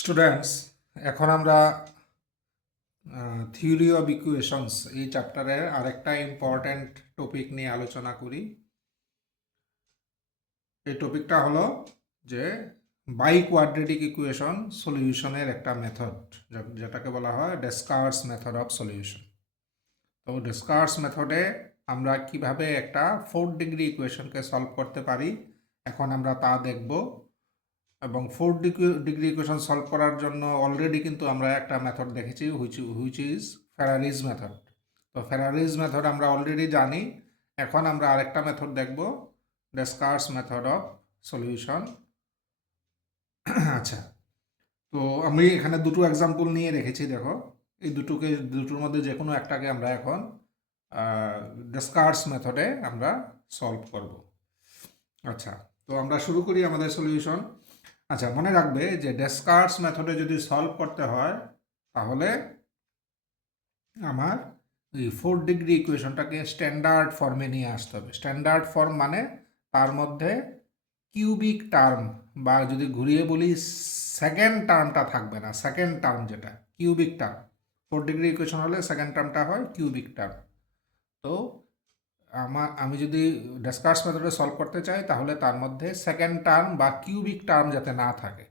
Students, এখন আমরা theory of equations এই চ্যাপ্টারের আরেকটা ইম্পর্ট্যান্ট টপিক নিয়ে আলোচনা করি। এই টপিকটা হলো যে বাই কোয়াড্রেটিক ইকুয়েশন সলিউশনের একটা মেথড, যেটাকে বলা হয় ডেসকার্টস মেথড অফ সলিউশন। তো ডেসকার্টস মেথডে আমরা কিভাবে একটা 4th ডিগ্রি ইকুয়েশনকে সলভ করতে পারি, এখন আমরা তা দেখব। এবং 4th ডিগ্রি ইকুয়েশন সলভ করার জন্য অলরেডি কিন্তু আমরা একটা মেথড দেখেছি, হুইচ ইজ ফেরারিজ মেথড। তো ফেরারিজ মেথড আমরা অলরেডি জানি। এখন আমরা আরেকটা মেথড দেখব, ডেসকার্টস মেথড অফ সলিউশন। আচ্ছা, তো আমি এখানে দুটো এক্সাম্পল নিয়ে রেখেছি, দেখো। এই দুটোর মধ্যে যে কোনো একটাকে আমরা এখন ডেসকার্টস মেথডে আমরা সলভ করব। আচ্ছা, তো আমরা শুরু করি আমাদের সলিউশন। আচ্ছা, মনে রাখবে যে ডেসকার্টস মেথডে যদি সলভ করতে হয় তাহলে আমার এই 4th ডিগ্রি ইকুয়েশনটাকে স্ট্যান্ডার্ড ফর্মে নিয়ে আসতে হবে। স্ট্যান্ডার্ড ফর্ম মানে তার মধ্যে কিউবিক টার্ম, বা যদি ঘুরিয়ে বলি সেকেন্ড টার্মটা থাকবে না। সেকেন্ড টার্ম যেটা cubic term, 4th degree equation হলে সেকেন্ড টার্মটা হয় কিউবিক টার্ম। তো আমি যদি ডেসকার্টস মেথডে সলভ করতে চাই তাহলে তার মধ্যে সেকেন্ড টার্ম বা কিউবিক টার্ম যাতে না থাকে।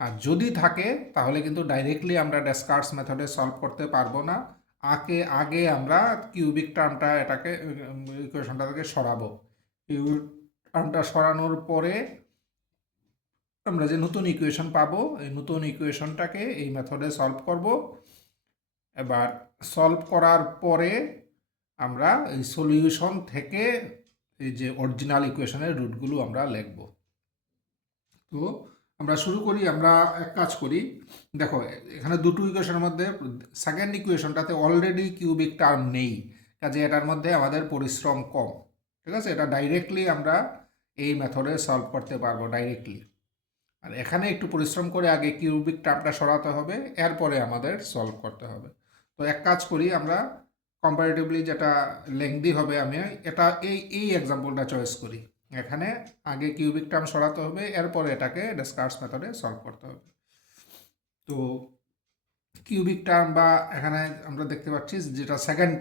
আর যদি থাকে তাহলে কিন্তু ডাইরেক্টলি আমরা ডেসকার্টস মেথডে সলভ করতে পারবো না। আগে আমরা কিউবিক টার্মটা ইকুয়েশনটা থেকে সরাবো। কিউবিক টার্মটা সরানোর পরে আমরা যে নতুন ইকুয়েশন পাবো, এই নতুন ইকুয়েশনটাকে এই মেথডে সলভ করব। এবার সলভ করার পরে আমরা এই সলিউশন থেকে এই যে অরিজিনাল ইকুয়েশনের রুটগুলো আমরা লিখব। তো আমরা শুরু করি। আমরা এক কাজ করি, দেখো এখানে দুটো ইকুয়েশনের মধ্যে সেকেন্ড ইকুয়েশনটাতে অলরেডি কিউবিক টার্ম নেই, কাজে এটার মধ্যে আমাদের পরিশ্রম কম। ঠিক আছে, এটা ডাইরেক্টলি আমরা এই মেথডে সলভ করতে পারবো ডাইরেক্টলি। আর এখানে একটু পরিশ্রম করে আগে কিউবিক টার্মটা সরাতে হবে, এরপরে আমাদের সলভ করতে হবে। তো এক কাজ করি, আমরা কম্পারেটিভলি যেটা লেংদি হবে, আমি এটা এই এক্সাম্পলটা চয়েস করি। এখানে আগে কিউবিক টার্ম সরাতে হবে, এরপরে এটাকে ডেসকার্টস মেথডে সলভ করতে হবে। তো কিউবিক টার্ম বা এখানে আমরা দেখতে পাচ্ছি যেটা সেকেন্ড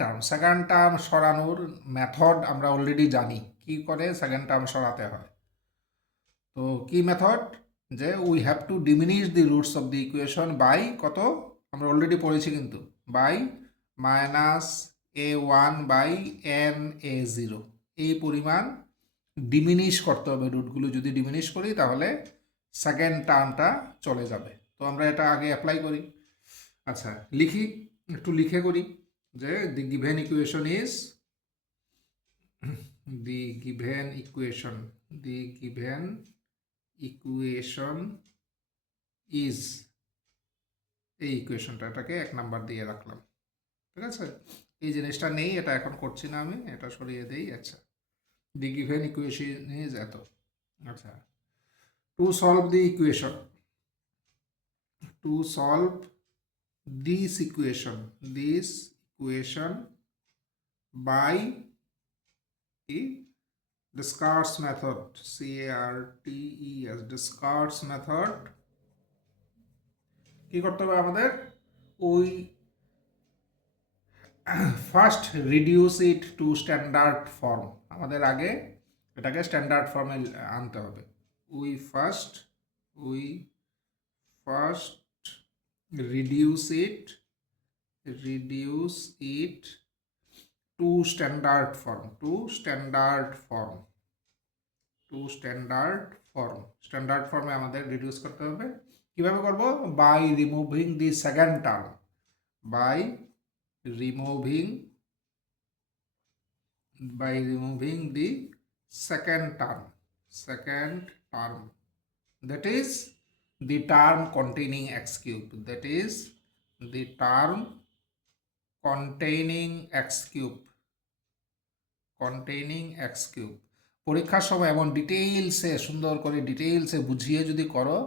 টার্ম সরানোর মেথড আমরা অলরেডি জানি কি করে সেকেন্ড টার্ম সরাতে হয়। তো কি মেথড, যে we have to diminish the roots of the equation by কত, আমরা অলরেডি পড়েছি কিন্তু, বাই -a1/n/a0। এই পরিমাণ ডিমিনিশ করতে হবে রুটগুলো। যদি ডিমিনিশ করি তাহলে সেকেন্ড টার্মটা চলে যাবে। তো আমরা এটা আগে অ্যাপ্লাই করি। আচ্ছা, লিখি, একটু লিখে করি যে দি given equation is the given equation is এই ইকুয়েশনটা, এটাকে 1 নাম্বার দিয়ে রাখলাম। ঠিক আছে, এই জিনিসটা নেই, এটা এখন করছি না, আমি এটা সরিয়ে দেই। আচ্ছা, the given equation is এত। আচ্ছা, to solve this equation by the Descartes method, Descartes method, কি করতে হবে আমাদের, ওই first reduce it to standard form. আমাদের আগে এটাকে স্ট্যান্ডার্ড ফর্মে আনতে হবে। We first reduce it to standard ফর্মে আমাদের রিডিউস করতে হবে। কিভাবে করব, by removing the second term, by removing the second term, that is the term containing x cube, পরীক্ষার সময় এমন সুন্দর করে ডিটেইলসে বুঝিয়ে যদি করো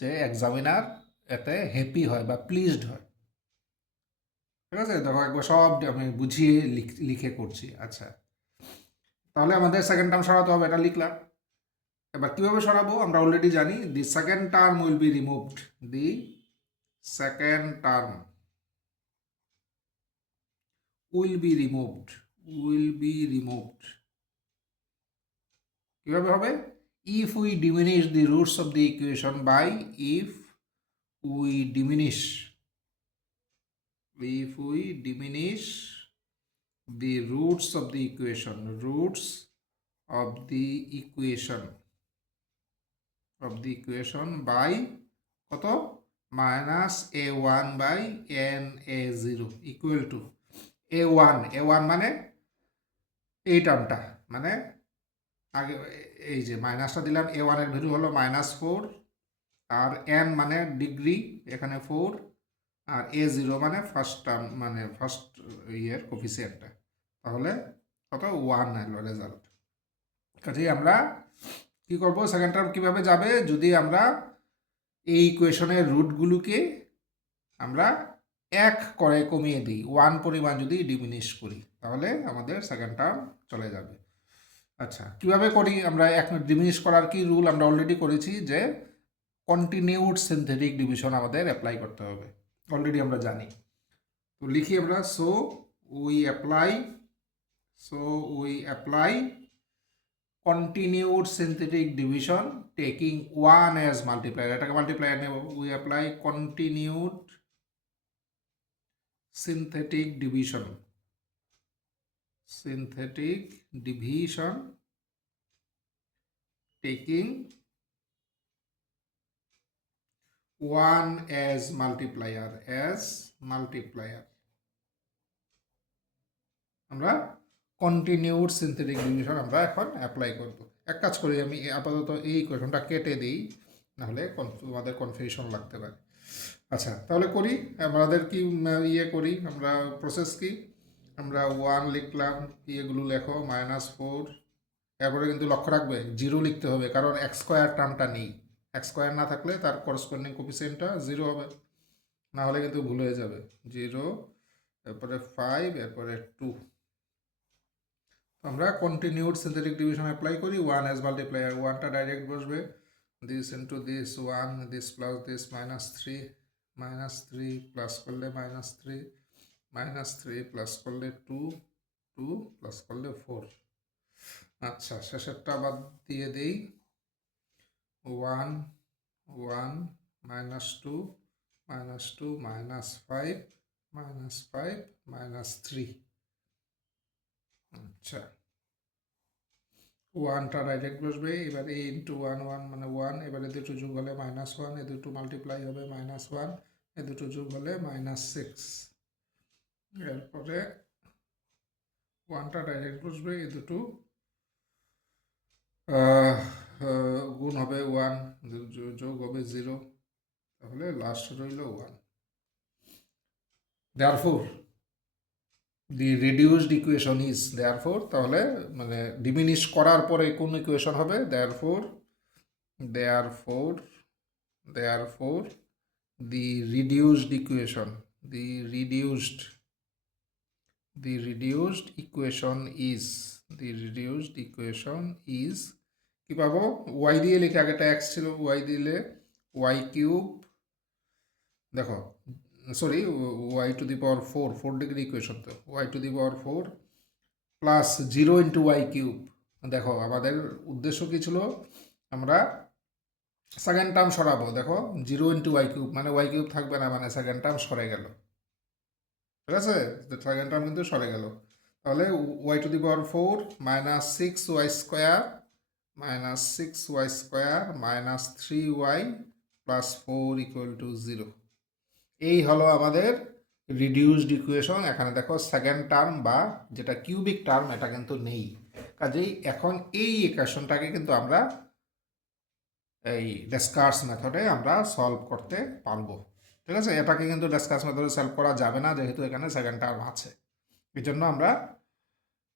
যে এক্সামিনার এতে হ্যাপি হয় বা প্লিজড হয়। ঠিক আছে, দেখো একবার সব আমি বুঝিয়ে লিখে করছি। আচ্ছা, তাহলে আমাদের সেকেন্ড টার্ম সরাতে হবে, এটা লিখলাম। এবার কিভাবে সরাবো আমরা অলরেডি জানি, the second term will be removed, the second term will be removed, will be removed. কিভাবে হবে? If we diminish the roots of the equation by, if we diminish, if we diminish the roots of the equation, roots of the equation, of the equation by কত, minus a1 by n a0 equal to a1 মানে এই টার্মটা, মানে আগে এই যে মাইনাসটা দিলাম, a1 এর ভ্যালু হলো -4, আর n মানে ডিগ্রি, এখানে 4, আর a0 মানে ফার্স্ট টার্ম, মানে ফার্স্ট ইয়ের কোফিসিয়েন্টটা, তাহলে কত 1 এলো রেজাল্ট। কাজেই আমরা কি করব, সেকেন্ড টার্ম কিভাবে যাবে, যদি আমরা এই ইকুয়েশনের রুটগুলোকে আমরা 1 করে কমিয়ে দিই, 1 পরিমাণ যদি ডিমিনিশ করি, তাহলে আমাদের সেকেন্ড টার্ম চলে যাবে। আচ্ছা, কিভাবে করি আমরা? ডিমিনিশ করার কি রুল আমরা অলরেডি করেছি, যে কন্টিনিউড সিনথেটিক ডিভিশন আমাদের অ্যাপ্লাই করতে হবে, অলরেডি আমরা জানি। তো লিখি আমরা, so we apply continued synthetic division taking 1 as multiplier, এটাকে মাল্টিপ্লায়ার নেব, we apply continued synthetic division taking 1 as multiplier, আমরা কন্টিনিউড সিনথেটিক ডিভিশন আমরা এখন অ্যাপ্লাই করব। এক কাজ করি, আমি আপাতত এই ইকুয়েশনটা কেটে দিই, নাহলে তোমাদের কনফিউশন লাগতে পারে। আচ্ছা, তাহলে করি, আমাদের কি ইয়ে করি আমরা, প্রসেস কি, আমরা 1 লিখলাম, ইয়েগুলো লেখো -4, এরপরে কিন্তু লক্ষ্য রাখবে 0 লিখতে হবে, কারণ এক্স স্কোয়ার টার্মটা নেই, এক্স স্কোয়ার না থাকলে তার করসপন্ডিং কোফিসিয়েন্টটা 0 হবে, না হলে কিন্তু ভুল হয়ে যাবে। 0, এরপরে 5, এরপরে 2। আমরা কন্টিনিউড সিনথেটিক ডিভিশন অ্যাপ্লাই করি, 1 অ্যাজ মাল্টিপ্লায়ার, 1টা ডাইরেক্ট বসবে, this into this 1, this plus this -3 plus করলে -3 প্লাস করলে 2 প্লাস করলে 4। আচ্ছা, শেষেরটা বাদ দিয়ে দিই, 1 -2 -5 -3। আচ্ছা, 1টা ডাইরেক্ট বসবে, এবার a ইন্টু 1 মানে 1, এবারে দুটো যোগ হলে -1, এ দুটো মাল্টিপ্লাই হবে -1, এ দুটো যোগ হলে -6, এরপরে 1টা ডাইরেক্ট বসবে, এ দুটো গুণ হবে 1, যোগ হবে 0, তাহলে লাস্ট রইল 1। therefore the reduced equation is, therefore তাহলে মানে ডিমিনিশ করার পরে কোন ইকুয়েশন হবে, therefore the reduced equation is কি পাবো, y দিয়ে লিখে, আগেটা x ছিল, y দিলে y কিউব, দেখো sorry y two the power 4 degree equation, তো y two the power 4 plus 0 into y cube. দেখো আমাদের উদ্দেশ্য কি ছিল, আমরা সেকেন্ড টার্ম সরাবো, দেখো 0 ইন্টু y কিউব মানে y কিউব থাকবে না, মানে সেকেন্ড টার্ম সরে গেল, ঠিক আছে, সেকেন্ড টার্ম কিন্তু সরে গেল। তাহলে y two the power 4 -6y square -3y plus 4 equal to 0। এই হলো আমাদের রিডিউসড ইকুয়েশন। এখানে দেখো সেকেন্ড টার্ম বা যেটা কিউবিক টার্ম এটা কিন্তু নেই, কাজেই এখন এই ইকুয়েশনটাকে কিন্তু আমরা এই ডেসকার্টস মেথডে আমরা সলভ করতে পারবো, ঠিক আছে। এটাকে কিন্তু ডেসকার্টস মেথডে সলভ করা যাবে না, যেহেতু এখানে সেকেন্ড টার্ম আছে। এই জন্য আমরা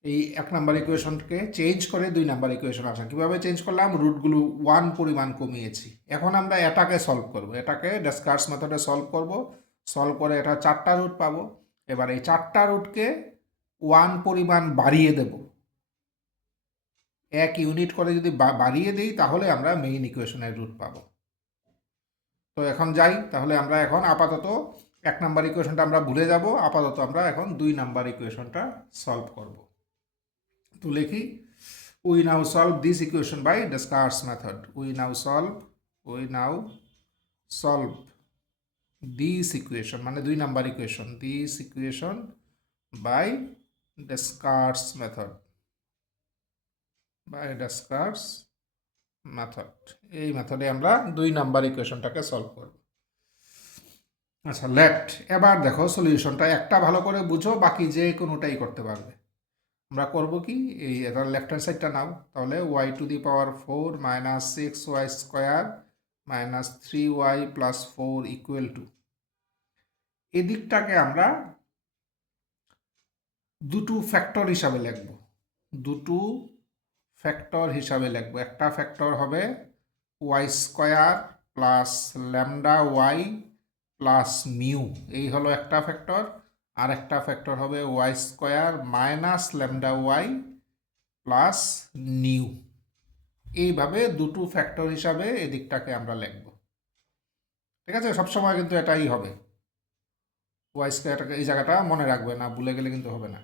এই 1 নাম্বার ইকুয়েশনকে চেঞ্জ করে 2 নাম্বার ইকুয়েশন আসা। কীভাবে চেঞ্জ করলাম, রুটগুলো 1 পরিমাণ কমিয়েছি। এখন আমরা এটাকে সলভ করব, এটাকে ডেসকার্টস মেথডে সলভ করব, সলভ করে এটা 4টা রুট পাবো। এবার এই 4টা রুটকে 1 পরিমাণ বাড়িয়ে দেব, 1 ইউনিট করে যদি বাড়িয়ে দিই তাহলে আমরা মেইন ইকুয়েশনের রুট পাবো। তো এখন যাই, তাহলে আমরা এখন আপাতত 1 নাম্বার ইকুয়েশনটা আমরা ভুলে যাব, আপাতত আমরা এখন 2 নাম্বার ইকুয়েশনটা সলভ করব। তো লিখি, we now solve this equation by Descartes method. We now solve this equation মানে 2 number equation, this equation by Descartes method, এই মেথডে আমরা 2 নাম্বার ইকুয়েশনটাকে সলভ করব। আচ্ছা, লেট, এবার দেখো সলিউশনটা একটা ভালো করে বুঝো, বাকি যে কোনোটাই করতে পারবে। আমরা করব কি, এই এটা লেফট হ্যান্ড সাইডটা নাও, তাহলে y⁴ minus 6y square minus 3y plus 4 equal to, এদিকটাকে আমরা দুটো ফ্যাক্টর হিসাবে লিখব, একটা ফ্যাক্টর হবে y square plus lambda y plus mu, এই হলো একটা ফ্যাক্টর। আর একটা ফ্যাক্টর হবে y square minus lambda y plus nu. এইভাবে দুটো ফ্যাক্টর হিসাবে এদিকটাকে আমরা লিখব, ঠিক আছে? সবসময় কিন্তু এটাই হবে, ওয়াই স্কোয়ারটাকে এই জায়গাটা মনে রাখবে না, ভুলে গেলে কিন্তু হবে না।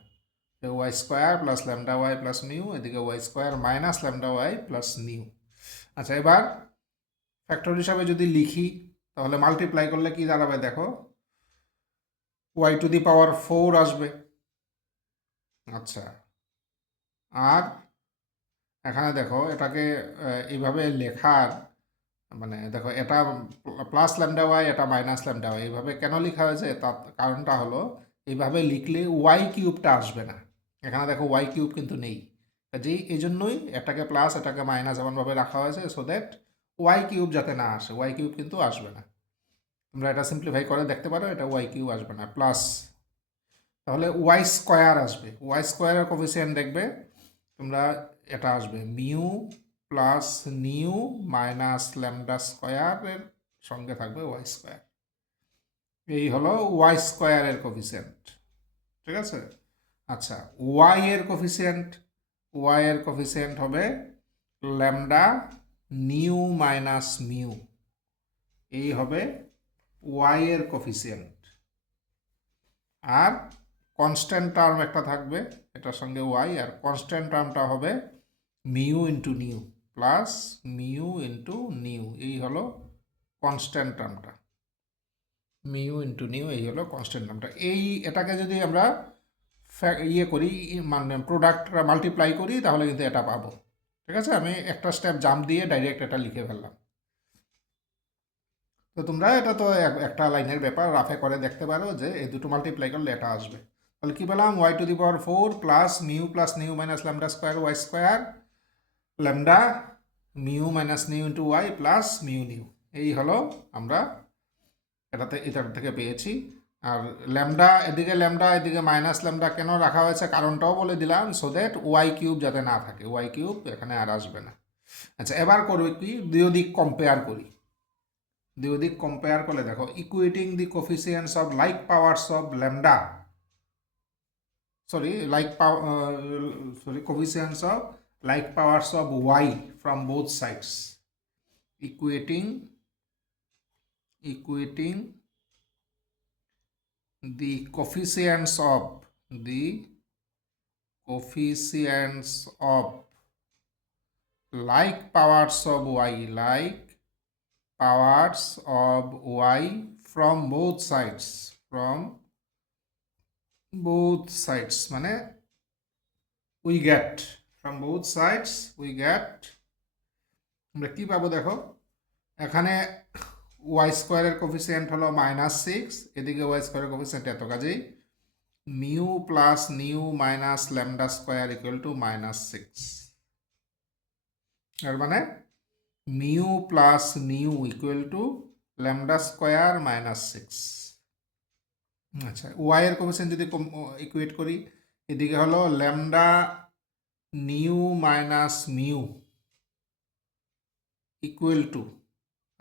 Y square plus lambda y plus nu, এদিকে y square minus lambda y plus nu. আচ্ছা, এবার ফ্যাক্টর হিসাবে যদি লিখি তাহলে মাল্টিপ্লাই করলে কি দাঁড়াবে দেখো, y⁴ আসবে। আচ্ছা, আর এখানে দেখো এটাকে এইভাবে লেখার মানে দেখো, এটা প্লাস ল্যামডা ওয়াই, এটা মাইনাস ল্যামডা ওয়াই, এইভাবে কেন লেখা হয়েছে তার কারণটা হলো, এইভাবে লিখলে ওয়াই কিউবটা আসবে না। এখানে দেখো ওয়াই কিউব কিন্তু নেই, কাজেই এই জন্যই এটাকে প্লাস এটাকে মাইনাস এমনভাবে রাখা হয়েছে, সো দ্যাট ওয়াই কিউব যাতে না আসে, ওয়াই কিউব কিন্তু আসবে না। তোমরা এটা সিম্পলিফাই করে দেখতে পারো, এটা ওয়াই কিউব আসবে না, প্লাস তাহলে ওয়াই স্কোয়ার আসবে। ওয়াই স্কোয়ারের কোফিসিয়েন্ট দেখবে তোমরা, এটা আসবে mu plus nu minus lambda স্কোয়ারের সঙ্গে থাকবে ওয়াই স্কোয়ার, এই হলো ওয়াই স্কোয়ারের কোফিসিয়েন্ট, ঠিক আছে? আচ্ছা, ওয়াই এর কোফিসিয়েন্ট হবে ল্যামডা নিউ মাইনাস মিউ, এই হবে ওয়াই এর কোফিসিয়েন্ট। আর কনস্ট্যান্ট টার্ম একটা থাকবে এটার সঙ্গে ওয়াই, আর কনস্ট্যান্ট টার্মটা হবে mu into new plus mu into new, এই হলো কনস্ট্যান্ট টার্মটা, মিউ ইন্টু নিউ, এই হলো কনস্ট্যান্ট টার্মটা। এটাকে যদি আমরা ইয়ে করি, মানে প্রোডাক্টটা মাল্টিপ্লাই করি, তাহলে কিন্তু এটা পাবো, ঠিক আছে? আমি একটা স্টেপ জাম্প দিয়ে ডাইরেক্ট এটা লিখে ফেললাম। তো তোমরা এটা তো একটা লাইনের ব্যাপার, রাফে করে দেখতে পারো যে এই দুটো মাল্টিপ্লাই করলে এটা আসবে। তাহলে কি পেলাম, y⁴ plus nu minus lambda square y square lambda mu minus nu into y plus mu nu, এই হলো আমরা এটার থেকে পেয়েছি। আর ল্যামডা এদিকে মাইনাস ল্যামডা কেন রাখা হয়েছে কারণটাও বলে দিলাম, সো দ্যাট ওয়াই কিউব যাতে না থাকে, ওয়াই কিউব এখানে আর আসবে না। আচ্ছা, এবার করবে কি, দুই দিক কম্পেয়ার করলে দেখো, equating the coefficients of like powers of lambda, coefficients of like powers of y from both sides, equating the coefficients of like powers of y from both sides, মানে we get আমরা কি পাবো দেখো, এখানে Y স্কোয়ারের coefficient হলো -6, এদিকে Y স্কোয়ারের কোফিসিয়েন্ট এত, কাজেই mu plus nu minus lambda square equal two -6, এর মানে mu plus new equal two lambda square -6। আচ্ছা, ওয়াই এর কোফিসিয়েন্ট যদি ইকুয়েট করি, এদিকে হলো lambda nu minus mu equal to,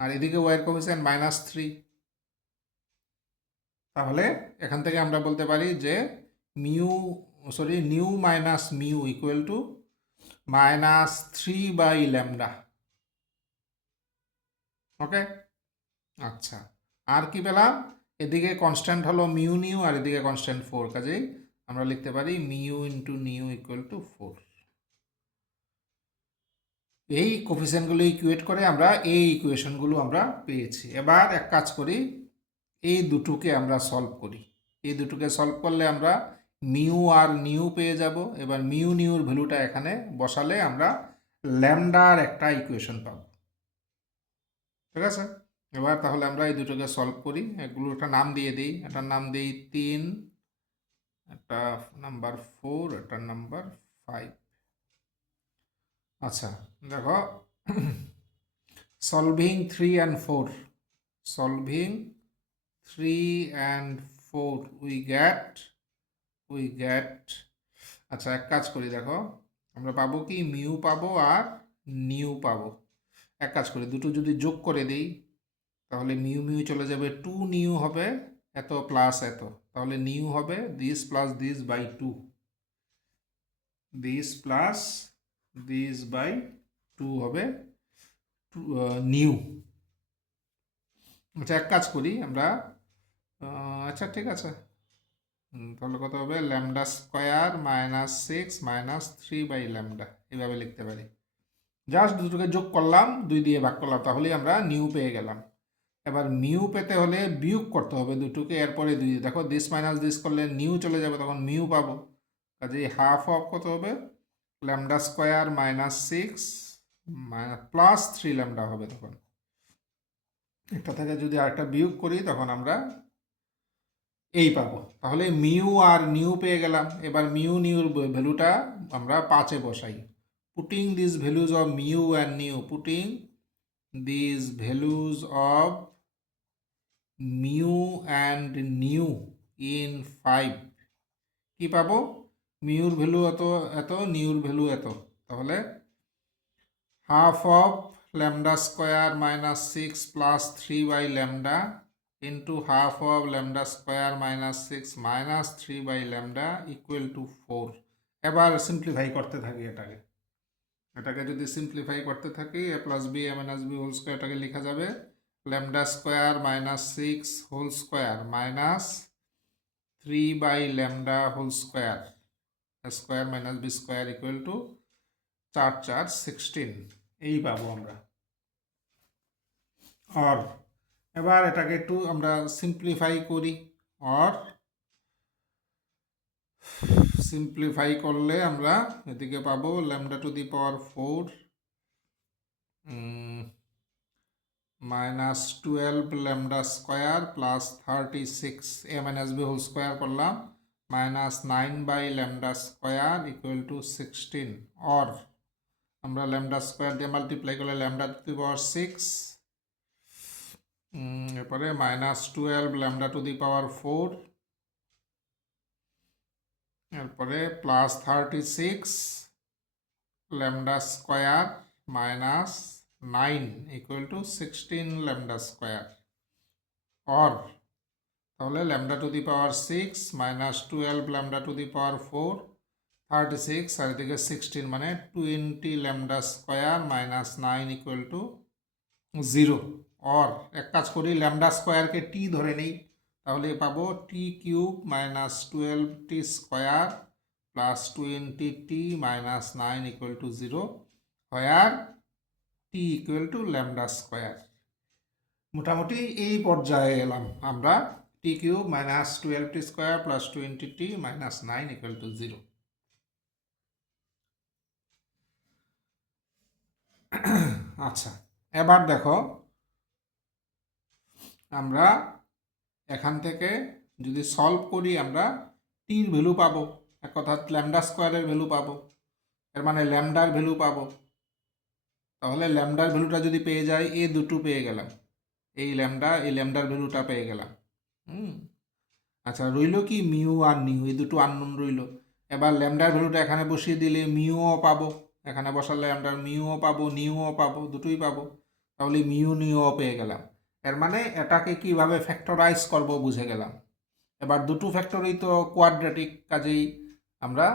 আর এদিকে ওয়াই এর কোফিসিয়েন্ট -3, তাহলে এখান থেকে আমরা বলতে পারি যে nu minus mu equal to -3/λ। Okay, আচ্ছা। আর কি পেলাম? এদিকে কনস্ট্যান্ট হলো মিউ নিউ আর এদিকে কনস্ট্যান্ট 4, কাজেই আমরা লিখতে পারি mu into new equal to 4। এই কোফিসিয়েন্টগুলো ইকুয়েট করে আমরা এই ইকুয়েশনগুলো আমরা পেয়েছি। এবার এক কাজ করি, এই দুটোকে আমরা সলভ করি। এই দুটোকে সলভ করলে আমরা মিউ আর নিউ পেয়ে যাব। এবার মিউ নিউর ভ্যালুটা এখানে বসালে আমরা ল্যামডার একটা ইকুয়েশন পাবো। ঠিক আছে, এবার তাহলে আমরা এই দুটোকে সলভ করি। এগুলো একটা নাম দিয়ে দিই, এটার নাম দিই 3, একটা নাম্বার 4, এটার নাম্বার 5। আচ্ছা দেখো, solving 3 and 4, solving 3 and 4 we get আচ্ছা এক কাজ করি, দেখো আমরা পাবো কি মিউ পাবো আর নিউ পাবো। এক কাজ করি, দুটো যদি যোগ করে দিই তাহলে মিউ মিউ চলে যাবে, 2 নিউ হবে এত প্লাস এত, তাহলে নিউ হবে this plus this by 2, this plus this by 2 হবে নিউ। আচ্ছা এক কাজ করি আমরা, আচ্ছা ঠিক আছে, তাহলে কত হবে ল্যামডা স্কোয়ার -6 -3/λ, এইভাবে লিখতে পারি। জাস্ট দুটোকে যোগ করলাম, 2 দিয়ে ভাগ করলাম, তাহলেই আমরা নিউ পেয়ে গেলাম। এবার মিউ পেতে হলে বিয়োগ করতে হবে দুটোকে, এরপরে 2 দিয়ে, দেখো দিস মাইনাস দিস করলে নিউ চলে যাবে, তখন মিউ পাবো। কাজে হাফ অফ কত হবে ল্যামডা স্কোয়ার -6 +3λ হবে। তখন একটা থেকে যদি আরেকটা বিয়োগ করি তখন আমরা এই পাবো। তাহলে মিউ আর নিউ পেয়ে গেলাম। এবার মিউ নিউর ভ্যালুটা আমরা 5-এ বসাই। Putting this values of mu and new, putting this values of mu and new in 5, কি পাবো মিউর ভ্যালু এত এত, নিউর ভ্যালু এত, তাহলে half of lambda square -6 +3/λ into half of lambda square -6 -3/λ equal to 4। এবার সিম্পলিফাই করতে থাকি এটাকে যদি সিম্পলিফাই করতে থাকি, a plus b a minus b whole square, এটাকে লেখা যাবে lambda square -6 whole square -3/λ whole square, square minus b square equal to 4 4 16, এই পাবো আমরা। আর এবার এটাকে একটু আমরা সিম্পলিফাই করি, আর সিম্পলিফাই করলে আমরা এদিকে পাবো lambda to the power 4 -12λ square +36 a minus b whole square করলাম -9/λ স্কোয়ার ইকুয়াল টু 16। আর আমরা ল্যামডা স্কোয়ার দিয়ে মাল্টিপ্লাই করলে ল্যামডা টু দি পাওয়ার 6, এরপরে -12λ টু দি পাওয়ার 4, এরপরে +36λ স্কোয়ার -9 ইকুয়াল টু 16λ স্কোয়ার। আর তাহলে lambda to the power 6 -12λ to the power 4, 36 আর এদিকে 16 মানে 20λ স্কোয়ার -9 ইকুয়াল টু 0। আর এক কাজ করি, ল্যামডা স্কোয়ারকে টি ধরে নেই, তাহলে পাবো t³ -12t square +20t -9 equal to 0, where t equal to lambda square. মোটামুটি এই পর্যায়ে এলাম আমরা, t³ -12t square +20t -9 equal to 0। আচ্ছা এবার দেখো, আমরা এখান থেকে যদি সলভ করি আমরা টির ভ্যালু পাবো, এক কথা ল্যামডা স্কোয়ারের ভ্যালু পাবো, এর মানে ল্যামডার ভ্যালু পাবো। তাহলে ল্যামডার ভ্যালুটা যদি পেয়ে যাই, এ দুটো পেয়ে গেলাম, এই ল্যামডার ভ্যালুটা পেয়ে গেলাম। আচ্ছা রইল কি মিউ আর নিউ, এই দুটো আননোন রইল। এবার ল্যামডার ভ্যালুটা এখানে বসিয়ে দিলে মিউও পাবো, এখানে বসালে ল্যামডার মিউও পাবো নিউও পাবো, দুটোই পাবো, তাহলে মিউ নিউও পেয়ে গেলাম। এর মানে এটাকে কিভাবে ফ্যাক্টরাইজ করব বুঝে গেলাম। এবার দুটো ফ্যাক্টরই তো কোয়াড্রেটিক, কাজেই আমরা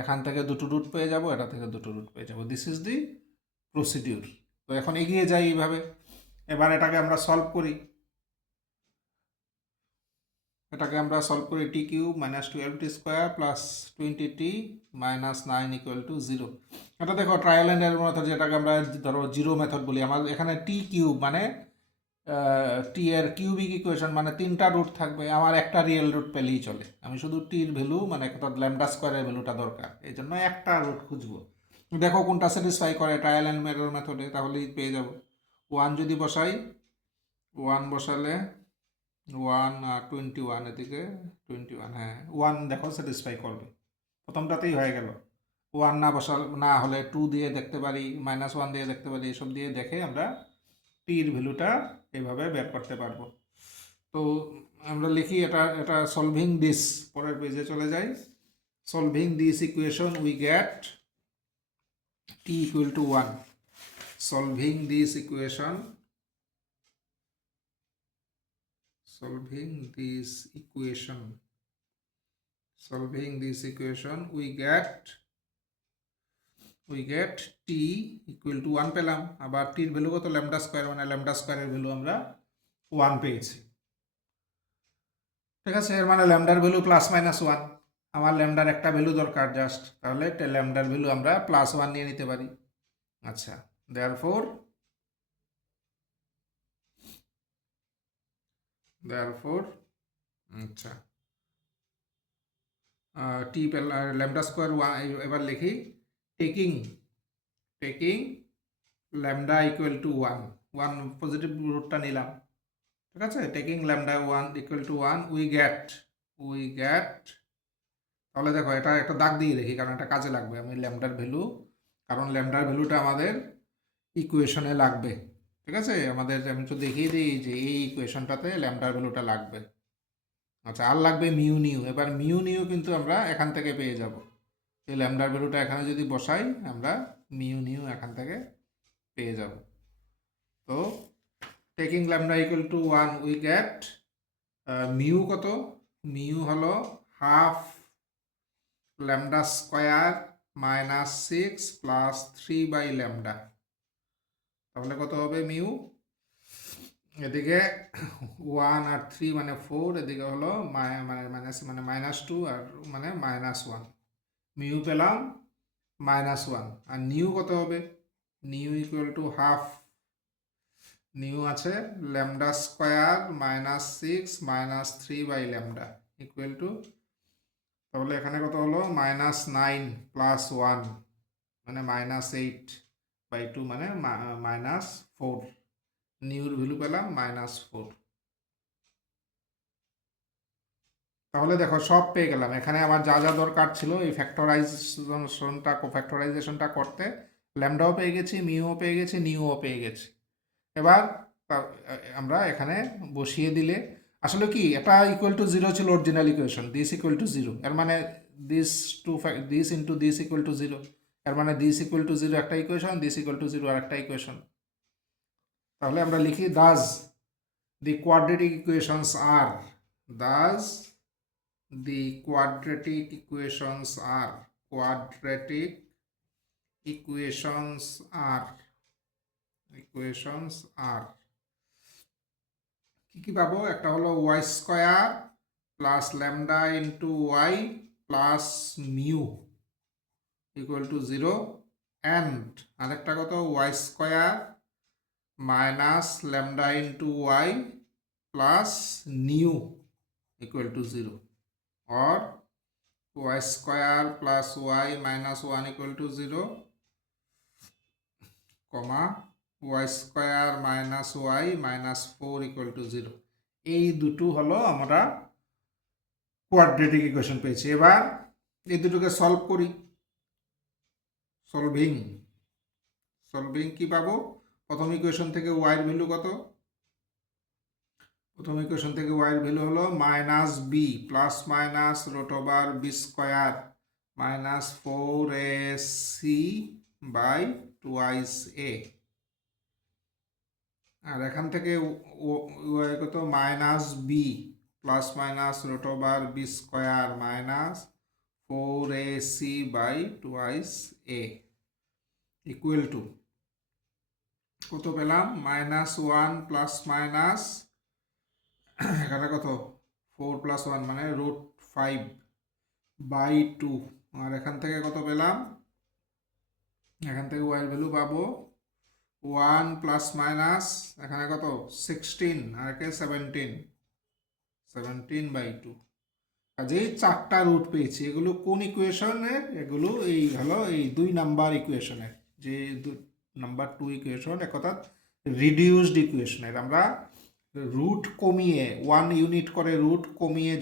এখান থেকে দুটো রুট পেয়ে যাব, এটা থেকে দুটো রুট পেয়ে যাব। This is the procedure. তো এখন এগিয়ে যাই এইভাবে। এবার এটাকে আমরা সলভ করি। এটাকে আমরা সলভ করি t cube minus 12t square plus 20t minus 9 equal to 0। এটা দেখো ট্রায়াল অ্যান্ড এরর মেথড, যেটাকে আমরা ধরো জিরো মেথড বলি। আমার এখানে টি কিউব মানে টি এর কিউবিক ইকুয়েশন, মানে তিনটা রুট থাকবে, আমার একটা রিয়েল রুট পেলেই চলে। আমি শুধু টির ভ্যালু মানে ল্যামডা স্কোয়ারের ভ্যালুটা দরকার, এই জন্য একটা রুট খুঁজবো। দেখো কোনটা স্যাটিসফাই করে ট্রায়াল অ্যান্ড এরর মেথডে, তাহলেই পেয়ে যাব। 1 যদি বসাই, 1 বসালে 1 আর 21, এদিকে 21, হ্যাঁ 1 দেখো স্যাটিসফাই করবে, প্রথমটাতেই হয়ে গেল। 1 না না হলে 2 দিয়ে দেখতে পারি, -1 দিয়ে দেখতে পারি, এসব দিয়ে দেখে আমরা টির ভ্যালুটা এইভাবে বের করতে পারবো। তো আমরা লিখি এটা এটা সলভিং দিস, পরের পেজে চলে যাই। Solving this equation we get T equal to 1। Solving this equation, solving this equation we get t equal to 1 পেলাম। আবার টির ভ্যালু কত, ল্যামডা স্কয়ার, মানে ল্যামডা স্কয়ারের ভ্যালু আমরা 1 পেয়েছি। ঠিক আছে, এর মানে ল্যামডার ভ্যালু প্লাস মাইনাস 1। আমার ল্যামডার একটা ভ্যালু দরকার জাস্ট, তাহলে ল্যামডার ভ্যালু আমরা +1 নিয়ে নিতে পারি। আচ্ছা, therefore আচ্ছা টি ল্যামডা স্কোয়ার 1, এবার লিখি taking lambda equal to 1 positive রুটটা নিলাম। ঠিক আছে, taking lambda 1 equal to 1 we gate. তাহলে দেখো এটা একটা দাগ দিয়ে দেখি, কারণ এটা কাজে লাগবে। আমি ল্যামডার ভ্যালু, কারণ ল্যামডার ভ্যালুটা আমাদের ইকুয়েশনে লাগবে। ঠিক আছে, আমাদের আমি তো দেখিয়ে দিই যে এই ইকুয়েশনটাতে ল্যামডার ভ্যালুটা লাগবে। আচ্ছা, আর লাগবে মিউ নিউ। এবার মিউ নিউ কিন্তু আমরা এখান থেকে পেয়ে যাব। এই ল্যামডার ভ্যালুটা এখানে যদি বসাই, আমরা মিউ নিউ এখান থেকে পেয়ে যাব। তো taking lambda equal to 1 we get mu কত, মিউ হলো half lambda square minus 6 plus 3 by lambda. তাহলে কত হবে মিউ, এদিকে 1 আর 3 মানে 4, এদিকে হলো -2 আর মানে -1। মিউ পেলাম -1, আর নিউ কত হবে, nu equal to half, nu আছে lambda square -6 -3 by lambda equal to, তাহলে এখানে কত হলো -9 প্লাস 1 মানে -8/2 মানে -4। নিউর ভ্যালু পেলাম -4। তাহলে দেখো সব পেয়ে গেলাম। এখানে আমার যা যা দরকার ছিল এই কোফ্যাক্টরাইজেশনটা করতে, ল্যামডাও পেয়ে গেছি, মিউও পেয়ে গেছি, নিউও পেয়ে গেছি। এবার আমরা এখানে বসিয়ে দিলে আসলে কি, এটা ইকুয়াল টু 0 ছিল original equation, this equal to 0, এর মানে this into this equal to 0, এর মানে দিস ইকুয়াল টু 0 একটা ইকুয়েশন, দিস ইকুয়াল টু 0 আর একটা ইকুয়েশন। তাহলে আমরা লিখি thus the quadratic equations are, thus the quadratic equations are কি পাবো, একটা হলো y square plus lambda into y plus mu equal to 0, and আরেকটা কত y square minus lambda into y plus new equal to 0, or y square plus y minus 1 equal to 0, comma y square minus y minus 4 equal to 0। এই দুটো হলো আমরা quadratic equation পেয়েছি। এবার এই দুটোকে সলভ করি। সলভিং কি পাবো, প্রথম ইকুয়েশন থেকে y এর ভ্যালু কত, প্রথম ইকুয়েশন থেকে y এর ভ্যালু হলো -b plus minus √b square minus 4ac by 2a, আর এখান থেকে y কত -b plus minus √b square minus 4ac by twice a equal to কত পেলাম -1 প্লাস মাইনাস এখানে কত 4 প্লাস 1 মানে √5 বাই 2 আর এখান থেকে কত পেলাম এখান থেকে y এর ভ্যালু পাবো 1 প্লাস মাইনাস এখানে কত 16 আর একে 17 বাই 2 কাজেই 4টা রুট পেয়েছি এগুলো কোন ইকুয়েশনের এগুলো এই হলো এই 2 নাম্বার ইকুয়েশনের যে নাম্বার 2 ইকুয়েশন অর্থাৎ রিডিউসড ইকুয়েশনের আমরা রুট কমিয়ে 1 ইউনিট করে রুট কমিয়ে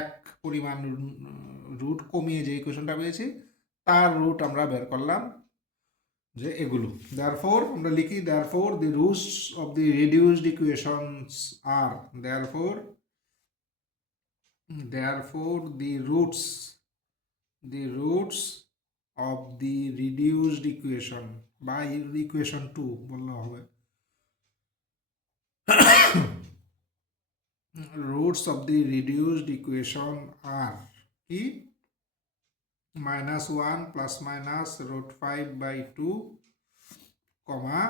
এক পরিমাণ রুট কমিয়ে যে ইকুয়েশনটা পেয়েছি তার রুট আমরা বের করলাম যে এগুলো therefore আমরা লিখি therefore the roots of the reduced equations are therefore the roots of the reduced equation by equation 2 বললে হবে roots of the reduced equation are কি -1 plus minus √5 by 2 comma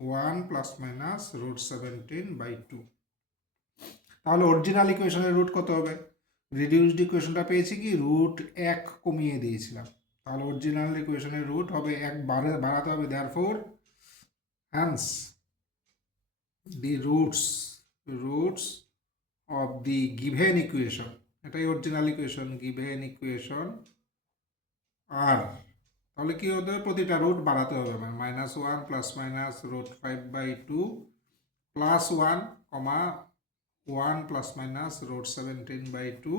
1 plus minus √17 by 2 তাহলে original ইকুয়েশনের root কত হবে reduced ইকুয়েশনটা পেয়েছি কি root 1 কমিয়ে দিয়েছিলাম তাহলে অরিজিনাল ইকুয়েশনের রুট হবে 1 বাড়াতে হবে therefore hence the roots of the given equation এটাই অরিজিনাল ইকুয়েশন given equation আর তাহলে কি হতে হবে প্রতিটা রুট বাড়াতে হবে -1 plus minus √5 by 2 plus 1 comma 1 plus minus √17 by 2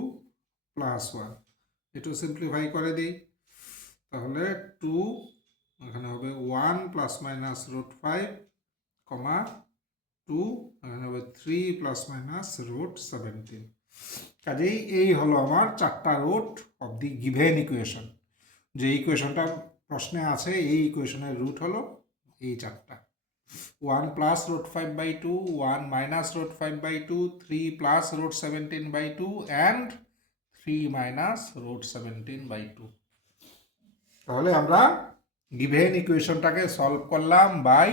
plus 1 একটু সিম্পলিফাই করে দিই তাহলে 2 এখানে হবে 1 প্লাস মাইনাস √5 কমা 2 এখানে হবে 3 প্লাস মাইনাস √17 কাজেই এই হলো আমার 4টা root of the given equation যে ইকুয়েশনটা প্রশ্নে আছে এই ইকুয়েশনের রুট হলো এই 4টা 1 plus √5 by 2 1 minus √5 by 2 3 plus √17 by 2 and 3 minus √17 by 2 তাহলে আমরা গিভেন ইকুয়েশনটাকে সলভ করলাম by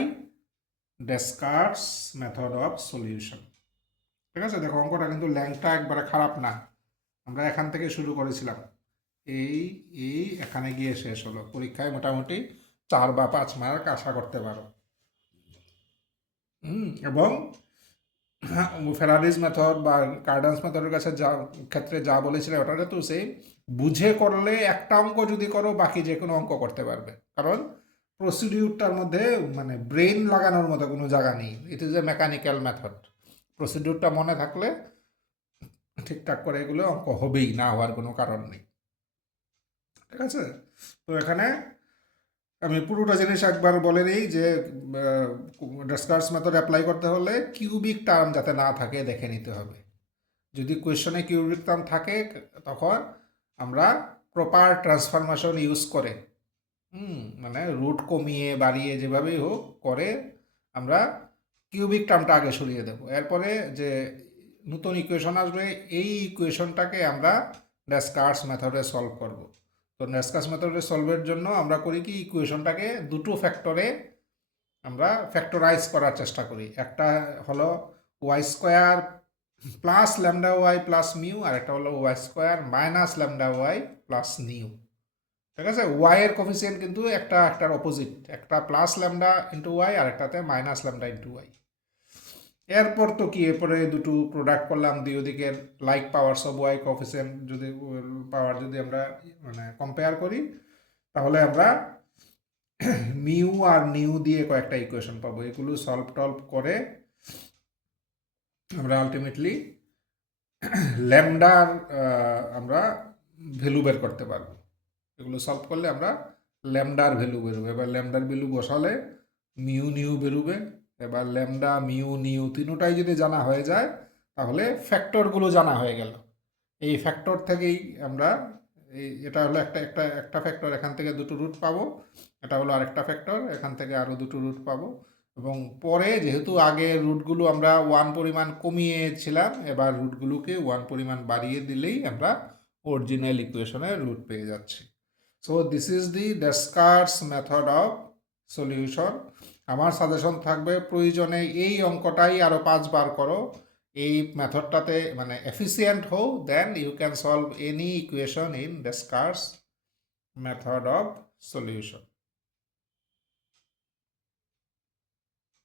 Descartes method of solution ঠিক আছে দেখো অঙ্কটা কিন্তু ল্যাংটা একবারে খারাপ না আমরা এখান থেকে শুরু করেছিলাম এই এখানে গিয়ে শেষ হলো পরীক্ষায় মোটামুটি 4 বা 5 মার্ক আশা করতে পারো এবং ফেরারিজ মেথড বা কার্ডান্স মেথডের কাছে যা ক্ষেত্রে যা বলেছিলাম ওটা তো সেই বুঝে করলে একটা অঙ্ক যদি করো বাকি যে কোনো অঙ্ক করতে পারবে কারণ প্রসিডিউরটার মধ্যে মানে ব্রেন লাগানোর মতো কোনো জায়গা নেই it is a mechanical method প্রসিডিউরটা মনে থাকলে ঠিকঠাক করে এগুলো অঙ্ক হবেই না হওয়ার কোনো কারণ নেই ঠিক আছে তো এখানে আমি পুরোটা জিনিস একবার বলে নিই যে ডেসকার্টস মেথড অ্যাপ্লাই করতে হলে কিউবিক টার্ম যাতে না থাকে দেখে নিতে হবে যদি কোয়েশনে কিউবিক টার্ম থাকে তখন আমরা প্রপার ট্রান্সফরমেশন ইউজ করে মানে রুট কমিয়ে বাড়িয়ে যেভাবেই হোক করে আমরা কিউবিক টার্মটা আগে সরিয়ে দেবো এরপরে যে নতুন ইকুয়েশন আসবে এই ইকুয়েশনটাকে আমরা ডেসকার্টস মেথডে সলভ করব তো ডেসকার্টস মেথডে সলভের জন্য আমরা করি কি ইকুয়েশনটাকে দুটো ফ্যাক্টরে আমরা ফ্যাক্টরাইজ করার চেষ্টা করি একটা হলো y² plus λy plus mu আর একটা হলো y² minus λy plus new ঠিক আছে y এর কোফিসিয়েন্ট কিন্তু একটার অপোজিট একটা প্লাস ল্যামডা ইন্টু ওয়াই আর একটাতে মাইনাস ল্যামডা ইন্টু ওয়াই এরপর তো কি এরপরে দুটো প্রোডাক্ট করলাম দুই দিকের like powers of y coefficient যদি পাওয়ার যদি আমরা মানে কম্পেয়ার করি তাহলে আমরা মিউ আর নিউ দিয়ে কয়েকটা ইকুয়েশন পাবো এগুলো সলভ টলভ করে আমরা আলটিমেটলি ল্যামডার আমরা ভ্যালু বের করতে পারবো এগুলো সলভ করলে আমরা ল্যামডার ভ্যালু বেরোবে এবার ল্যামডার ভ্যালু বসালে মিউ নিউ বেরোবে এবার ল্যামডা মিউ নিউ তিনটাই যদি জানা হয়ে যায় তাহলে ফ্যাক্টরগুলো জানা হয়ে গেল এই ফ্যাক্টর থেকেই আমরা এটা হলো একটা ফ্যাক্টর এখান থেকে দুটো রুট পাবো এটা হলো আরেকটা ফ্যাক্টর এখান থেকে আরও দুটো রুট পাবো এবং পরে যেহেতু আগে রুটগুলো আমরা 1 পরিমাণ কমিয়েছিলাম এবার রুটগুলোকে 1 পরিমাণ বাড়িয়ে দিলেই আমরা অরিজিনাল ইকুয়েশনের রুট পেয়ে যাচ্ছি। So this is the Descartes method of solution. আমার সাজেশন থাকবে প্রয়োজনে এই অঙ্কটাই আরও 5 বার করো, এই মেথডটাতে মানে এফিসিয়েন্ট হও, then you can solve any equation in Descartes method of solution.